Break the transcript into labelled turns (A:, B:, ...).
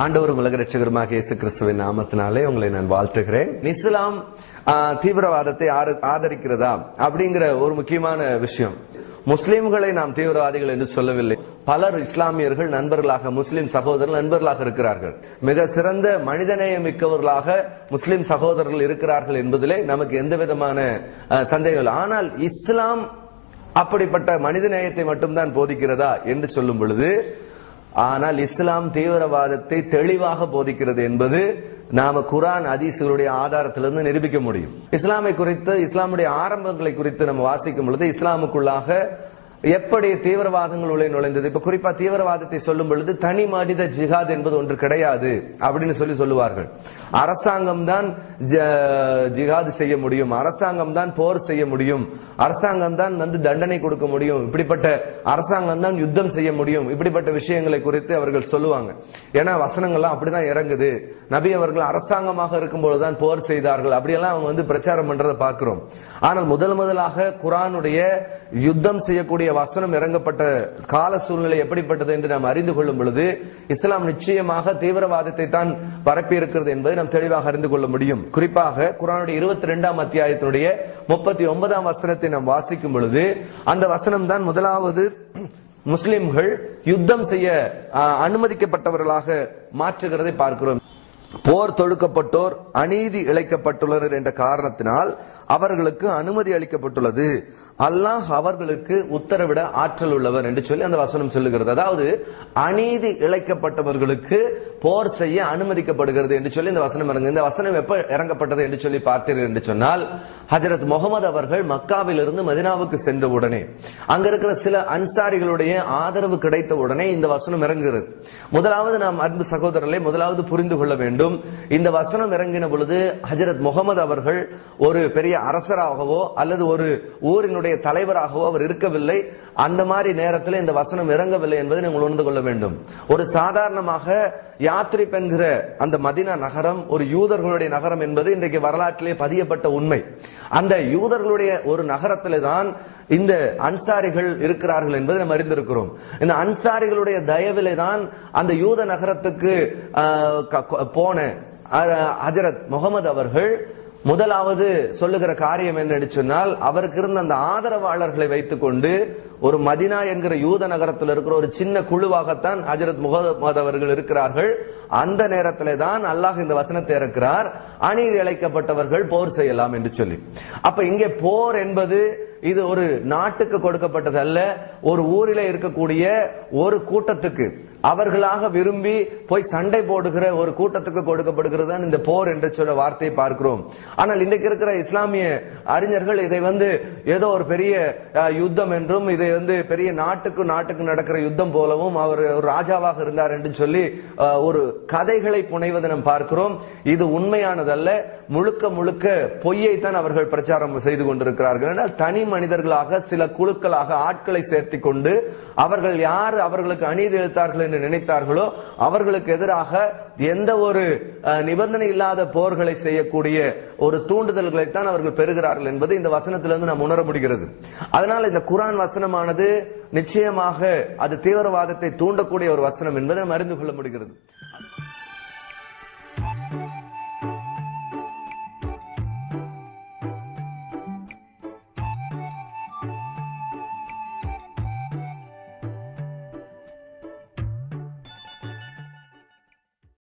A: ஆண்டவர் உலக ரட்சகருமாக இயேசு கிறிஸ்துவின் நாமத்தினாலே உங்களை நான் வாழ்த்துகிறேன். இஸ்லாம் தீவிரவாதத்தை ஆதரிக்கிறதா அப்படிங்கிற ஒரு முக்கியமான விஷயம். முஸ்லிம்களை நாம் தீவிரவாதிகள் என்று சொல்லவில்லை. பலர் இஸ்லாமியர்கள் நண்பர்களாக முஸ்லிம் சகோதரர்கள் நண்பர்களாக இருக்கிறார்கள். மிக சிறந்த மனிதநேயம் மிக்கவர்களாக முஸ்லிம் சகோதரர்கள் இருக்கிறார்கள் என்பதிலே நமக்கு எந்த விதமான சந்தேகம் இல்லை. ஆனால் இஸ்லாம் அப்படிப்பட்ட மனிதநேயத்தை மட்டும்தான் போதிக்கிறதா என்று சொல்லும் பொழுது ஆனால் இஸ்லாம் தீவிரவாதத்தை தெளிவாக போதிக்கிறது என்பது நாம குரான் அதீசுகளுடைய ஆதாரத்திலிருந்து நிரூபிக்க முடியும். இஸ்லாமை குறித்து இஸ்லாமுடைய ஆரம்பங்களை குறித்து நம்ம வாசிக்கும் பொழுது இஸ்லாமுக்குள்ளாக எப்படி தீவிரவாதங்கள் உள்ளே நுழைந்தது? இப்ப குறிப்பா தீவிரவாதத்தை சொல்லும் பொழுது தனி மனித ஜிஹாத் என்பது ஒன்று கிடையாது அப்படின்னு சொல்லி சொல்லுவார்கள். அரசாங்கம் தான் ஜிஹாது செய்ய முடியும். அரசாங்கம் தான் போர் செய்ய முடியும். அரசாங்கம் தான் வந்து தண்டனை கொடுக்க முடியும். இப்படிப்பட்ட அரசாங்கம் தான் யுத்தம் செய்ய முடியும். இப்படிப்பட்ட விஷயங்களை குறித்து அவர்கள் சொல்லுவாங்க. ஏன்னா வசனங்கள்லாம் அப்படிதான் இறங்குது. நபி அவர்கள் அரசாங்கமாக இருக்கும்போது தான் போர் செய்தார்கள். அப்படியெல்லாம் அவங்க வந்து பிரச்சாரம் பண்றதை பார்க்கிறோம். ஆனால் முதல் முதலாக குரானுடைய யுத்தம் செய்யக்கூடிய வசனம் இறங்கப்பட்ட கால சூழ்நிலை எப்படிப்பட்டது என்று நாம் அறிந்து கொள்ளும் பொழுது இஸ்லாம் நிச்சயமாக தீவிரவாதத்தை தான் பரப்பி இருக்கிறது என்பதை நாம் தெளிவாக அறிந்து கொள்ள முடியும். குறிப்பாக குரானுடைய இருபத்தி ரெண்டாம் அத்தியாயத்தினுடைய முப்பத்தி ஒன்பதாம் வசனத்தை நாம் வாசிக்கும் பொழுது அந்த வசனம் தான் முதலாவது முஸ்லிம்கள் யுத்தம் செய்ய அனுமதிக்கப்பட்டவர்களாக மாற்றுகிறதை பார்க்கிறோம். போர் தொடுக்கப்பட்டோர் அநீதி இழைக்கப்பட்டுள்ளனர் என்ற காரணத்தினால் அவர்களுக்கு அனுமதி அளிக்கப்பட்டுள்ளது. அல்லாஹ் அவர்களுக்கு உத்தரவிட ஆற்றல் உள்ளவர் என்று சொல்லி அந்த வசனம் சொல்லுகிறது. அதாவது அநீதி இழைக்கப்பட்டவர்களுக்கு போர் செய்ய அனுமதிக்கப்படுகிறது என்று சொல்லி இந்த வசனம் இறங்கு இந்த வசனம் எப்ப இறங்கப்பட்டது என்று சொல்லி பார்த்தீர்கள் என்று சொன்னால் ஹஜரத் முகமது அவர்கள் மக்காவிலிருந்து மதினாவுக்கு சென்ற உடனே அங்க இருக்கிற சில அன்சாரிகளுடைய ஆதரவு கிடைத்த உடனே இந்த வசனம் இறங்குகிறது. முதலாவது நாம் அன்பு சகோதரர்களை முதலாவது புரிந்து கொள்ள வேண்டும். இந்த வசனம் இறங்கின பொழுது ஹஜரத் முகமது அவர்கள் ஒரு பெரிய அரசராகவோ அல்லது ஒரு ஊரினுடைய தலைவராகவோ அவர் இருக்கவில்லை. அந்த மாதிரி நேரத்தில் இந்த வசனம் இறங்கவில்லை என்பதை நீங்கள் உணர்ந்து கொள்ள வேண்டும். ஒரு சாதாரணமாக யாத்ரிப் என்கிற அந்த மதினா நகரம் ஒரு யூதர்களுடைய நகரம் என்பது இன்றைக்கு வரலாற்றிலே பதியப்பட்ட உண்மை. அந்த யூதர்களுடைய ஒரு நகரத்திலே தான் இந்த அன்சாரிகள் இருக்கிறார்கள் என்பதை நம்ம அறிந்திருக்கிறோம். இந்த அன்சாரிகளுடைய தயவிலே தான் அந்த யூத நகரத்துக்கு போன ஹஜரத் முகமது அவர்கள் முதலாவது சொல்லுகிற காரியம் என்ன சொன்னால் அவருக்கு இருந்த அந்த ஆதரவாளர்களை வைத்துக்கொண்டு ஒரு மதினா என்கிற யூத நகரத்தில் இருக்கிற ஒரு சின்ன குழுவாகத்தான் ஹஜரத் முகமது அவர்கள் இருக்கிறார்கள். அந்த நேரத்திலே தான் அல்லாஹ் இந்த வசனத்தை இறக்கிறார். அநீதி இழைக்கப்பட்டவர்கள் போர் செய்யலாம் என்று சொல்லி. அப்ப இங்கே போர் என்பது இது ஒரு நாட்டுக்கு கொடுக்கப்பட்டது அல்ல ஒரு ஊரில் இருக்கக்கூடிய ஒரு கூட்டத்துக்கு. அவர்களாக விரும்பி போய் சண்டை போடுகிற ஒரு கூட்டத்துக்கு கொடுக்கப்படுகிறது தான் இந்த போர் என்று சொல்ல வார்த்தையை பார்க்கிறோம். ஆனால் இன்றைக்கு இருக்கிற இஸ்லாமிய அறிஞர்கள் இதை வந்து ஏதோ ஒரு பெரிய யுத்தம் என்றும் இதை வந்து பெரிய நாட்டுக்கு நாட்டுக்கு நடக்கிற யுத்தம் போலவும் அவர் ஒரு ராஜாவாக இருந்தார் என்று சொல்லி ஒரு கதைகளை புனைவதை நாம் பார்க்கிறோம். இது உண்மையானதல்ல. முழுக்க முழுக்க பொய்யைத்தான் அவர்கள் பிரச்சாரம் செய்து கொண்டிருக்கிறார்கள். என்றால் தனி மனிதர்களாக சில குழுக்களாக ஆட்களை சேர்த்து கொண்டு அவர்கள் யார் அவர்களுக்கு அநீதி இழுத்தார்கள் என்று நினைத்தார்களோ அவர்களுக்கு எதிராக எந்த ஒரு நிபந்தனை இல்லாத போர்களை செய்யக்கூடிய ஒரு தூண்டுதல்களை தான் அவர்கள் பெறுகிறார்கள் என்பது இந்த வசனத்திலிருந்து நாம் உணர முடிகிறது. அதனால் இந்த குரான் வசனமானது நிச்சயமாக அது தீவிரவாதத்தை தூண்டக்கூடிய ஒரு வசனம் என்பதை நாம் அறிந்து கொள்ள முடிகிறது.